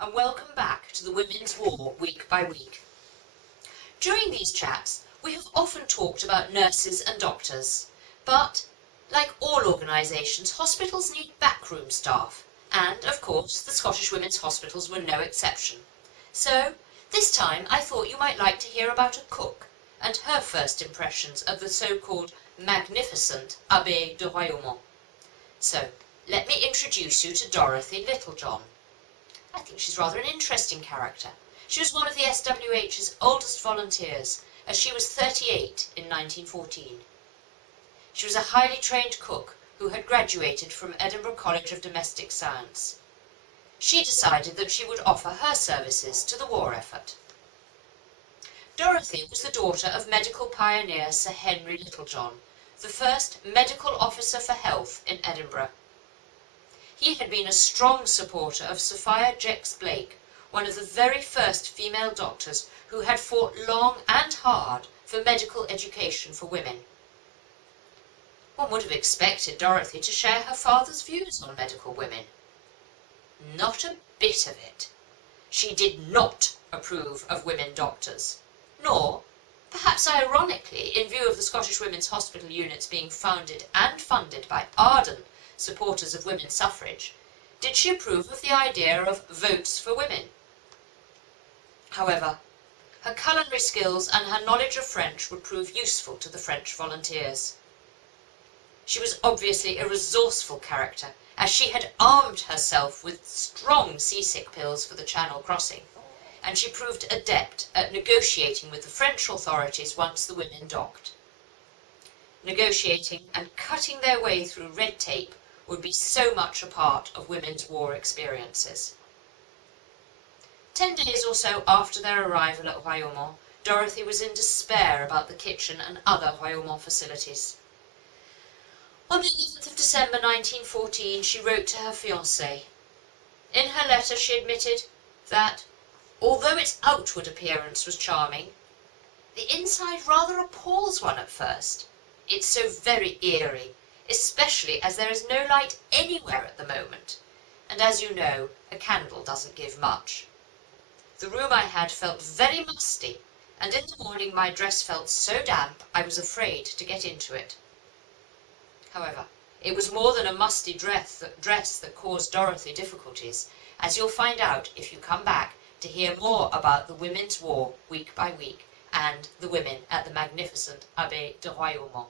and welcome back to the Women's War week by week. During these chats, we have often talked about nurses and doctors, but, like all organisations, hospitals need backroom staff, and, of course, the Scottish Women's Hospitals were no exception. So, this time I thought you might like to hear about a cook, and her first impressions of the so-called magnificent Abbé de Royaumont. So, let me introduce you to Dorothy Littlejohn. I think she's rather an interesting character. She was one of the SWH's oldest volunteers, as she was 38 in 1914. She was a highly trained cook who had graduated from Edinburgh College of Domestic Science. She decided that she would offer her services to the war effort. Dorothy was the daughter of medical pioneer Sir Henry Littlejohn, the first medical officer for health in Edinburgh. He had been a strong supporter of Sophia Jex-Blake, one of the very first female doctors who had fought long and hard for medical education for women. One would have expected Dorothy to share her father's views on medical women. Not a bit of it. She did not approve of women doctors, nor, perhaps ironically, in view of the Scottish Women's Hospital units being founded and funded by ardent supporters of women's suffrage, did she approve of the idea of votes for women. However, her culinary skills and her knowledge of French would prove useful to the French volunteers. She was obviously a resourceful character, as she had armed herself with strong seasick pills for the Channel crossing, and she proved adept at negotiating with the French authorities once the women docked. Negotiating and cutting their way through red tape would be so much a part of women's war experiences. 10 days or so after their arrival at Royaumont, Dorothy was in despair about the kitchen and other Royaumont facilities. On the 11th of December 1914, she wrote to her fiancé. In her letter she admitted that, although its outward appearance was charming, the inside rather appalls one at first. It's so very eerie, especially as there is no light anywhere at the moment, and as you know, a candle doesn't give much. The room I had felt very musty, and in the morning my dress felt so damp I was afraid to get into it. However, it was more than a musty dress that caused Dorothy difficulties, as you'll find out if you come back to hear more about the Women's War week by week and the women at the magnificent Abbé de Royaumont.